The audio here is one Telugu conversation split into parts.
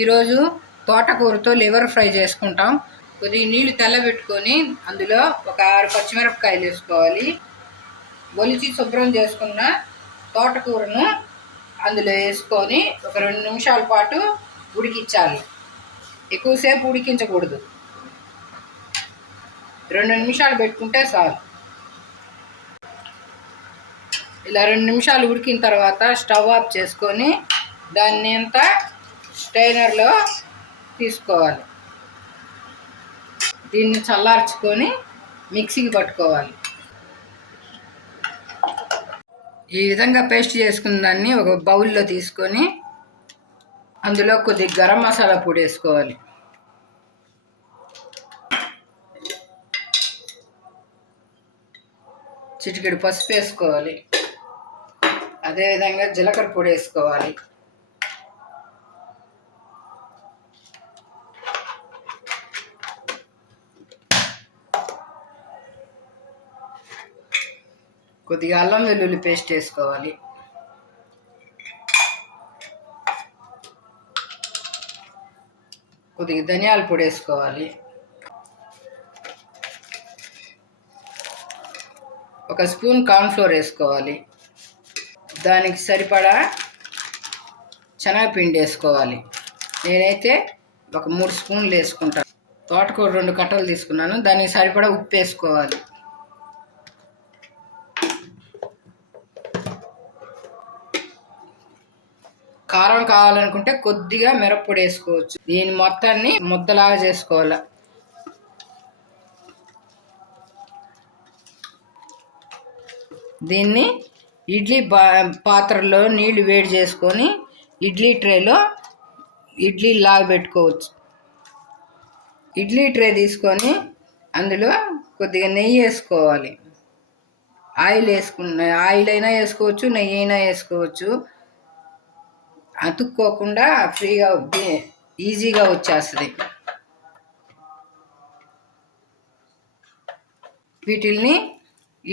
ఈరోజు తోటకూరతో లివర్ ఫ్రై చేసుకుంటాం. కొద్దిగా నీళ్లు తెల్లబెట్టుకొని అందులో ఒక 6 పచ్చిమిరపకాయలు వేసుకోవాలి. ఒలిచి శుభ్రం చేసుకున్న తోటకూరను అందులో వేసుకొని ఒక 2 నిమిషాల పాటు ఉడికించాలి. ఎక్కువసేపు ఉడికించకూడదు, 2 నిమిషాలు పెట్టుకుంటే చాలు. ఇలా 2 నిమిషాలు ఉడికిన తర్వాత స్టవ్ ఆఫ్ చేసుకొని దాన్ని అంతా స్ట్రైనర్లో తీసుకోవాలి. దీన్ని చల్లార్చుకొని మిక్సీకి పట్టుకోవాలి. ఈ విధంగా పేస్ట్ చేసుకున్న దాన్ని ఒక బౌల్లో తీసుకొని అందులో కొద్దిగా గరం మసాలా పొడి వేసుకోవాలి. చిటికెడు పసుపు వేసుకోవాలి. అదేవిధంగా జీలకర్ర పొడి వేసుకోవాలి. కొద్దిగా అల్లం వెల్లుల్లి పేస్ట్ వేసుకోవాలి. కొద్దిగా ధనియాల పొడి వేసుకోవాలి. ఒక స్పూన్ కార్న్ఫ్లోర్ వేసుకోవాలి. దానికి సరిపడా శనగపిండి వేసుకోవాలి. నేనైతే ఒక 3 స్పూన్లు వేసుకుంటాను. తోటకూర 2 కట్టలు తీసుకున్నాను. దానికి సరిపడా ఉప్పు వేసుకోవాలి. కారం కావాలనుకుంటే కొద్దిగా మిరప్పొడి వేసుకోవచ్చు. దీని మొత్తాన్ని ముద్దలాగా చేసుకోవాలి. దీన్ని ఇడ్లీ పాత్రలో నీళ్లు వేడి చేసుకొని ఇడ్లీ ట్రేలో ఇడ్లీ లాగా పెట్టుకోవచ్చు. ఇడ్లీ ట్రే తీసుకొని అందులో కొద్దిగా నెయ్యి వేసుకోవాలి. ఆయిల్ అయినా వేసుకోవచ్చు, నెయ్యి అయినా వేసుకోవచ్చు. అతుక్కోకుండా ఫ్రీగా ఈజీగా వచ్చేస్తుంది. వీటిల్ని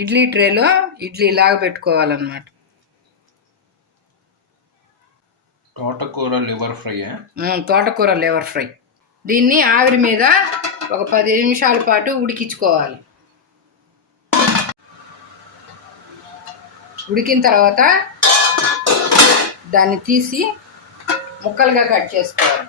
ఇడ్లీ ట్రేలో ఇడ్లీ లాగా పెట్టుకోవాలన్నమాట. తోటకూర లివర్ ఫ్రై. తోటకూర లివర్ ఫ్రై. దీన్ని ఆవిరి మీద ఒక 10 నిమిషాల పాటు ఉడికించుకోవాలి. ఉడికిన తర్వాత దాన్ని తీసి ముక్కలుగా కట్ చేసుకోవాలి.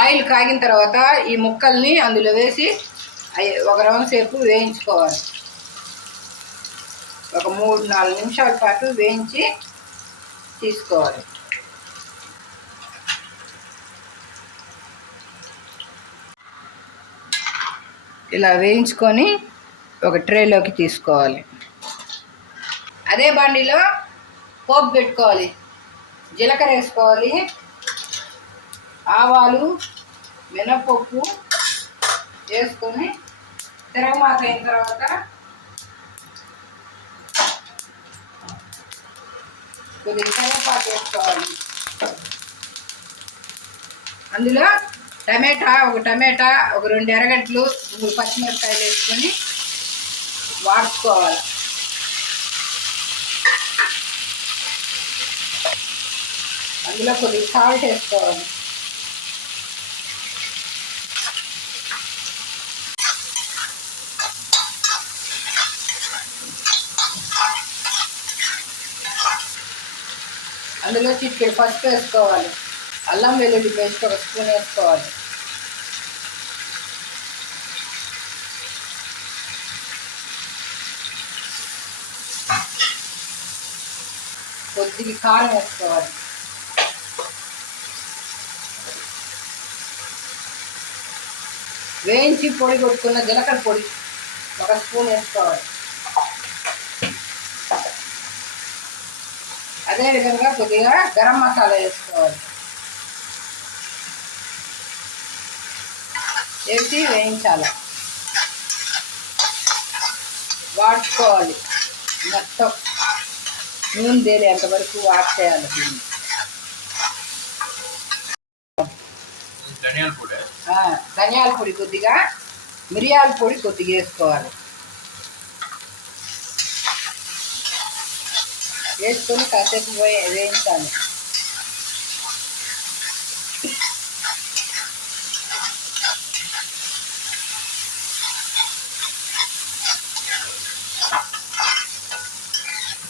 ఆయిల్ కాగిన తర్వాత ఈ ముక్కల్ని అందులో వేసి ఒక రౌండ్ సేపు వేయించుకోవాలి. ఒక 3-4 నిమిషాల పాటు వేయించి తీసుకోవాలి. ఇలా వేయించుకొని ఒక ట్రేలోకి తీసుకోవాలి. అదే బండిలో పోపు పెట్టుకోవాలి. జీలకర్ర వేసుకోవాలి, ఆవాలు, మినపప్పు వేసుకొని తిరగమాత అయిన తర్వాత కొద్దిగా కరివేపాకు వేసుకోవాలి. అందులో ఒక టమాటా, ఒక 2 ఎర్రగడ్డలు, 3 పచ్చిమిరపకాయలు వేసుకొని వాడుకోవాలి. అందులో కొద్దిగా సాల్ట్ వేసుకోవాలి. అందులో చిటికెడు పసుపు వేసుకోవాలి. అల్లం వెల్లుల్లి పేస్ట్ 1 స్పూన్ వేసుకోవాలి. కొద్దిగా కారం వేసుకోవాలి. వేయించి పొడి కొట్టుకున్న జీలకర్ర పొడి 1 స్పూన్ వేసుకోవాలి. అదేవిధంగా కొద్దిగా గరం మసాలా వేసుకోవాలి. వేసి వేయించాలి, వాడుకోవాలి మొత్తం. నూనె తేలేంత వరకు వాష్ చేయాలి దీన్ని. ధనియాల పొడి కొద్దిగా, మిరియాల పొడి కొద్దిగా వేసుకోవాలి. వేసుకొని కాసేపు వేయించాలి.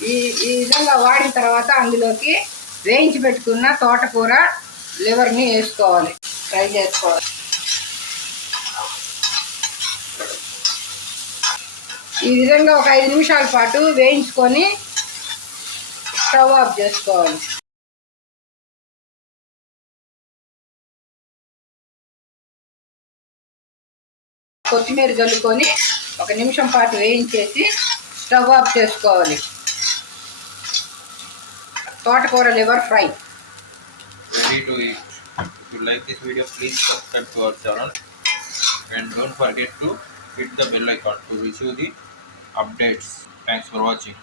ఈ విధంగా వాడిన తర్వాత అందులోకి వేయించి పెట్టుకున్న తోటకూర లివర్ని వేసుకోవాలి, ఫ్రై చేసుకోవాలి. ఈ విధంగా ఒక 5 నిమిషాల పాటు వేయించుకొని స్టవ్ ఆఫ్ చేసుకోవాలి. కొత్తిమీర జల్లుకొని 1 నిమిషం పాటు వేయించేసి స్టవ్ ఆఫ్ చేసుకోవాలి. తోటకూర liver fry ready to eat. If you like this video, please subscribe to our channel and don't forget to hit the bell icon to receive the updates. Thanks for watching.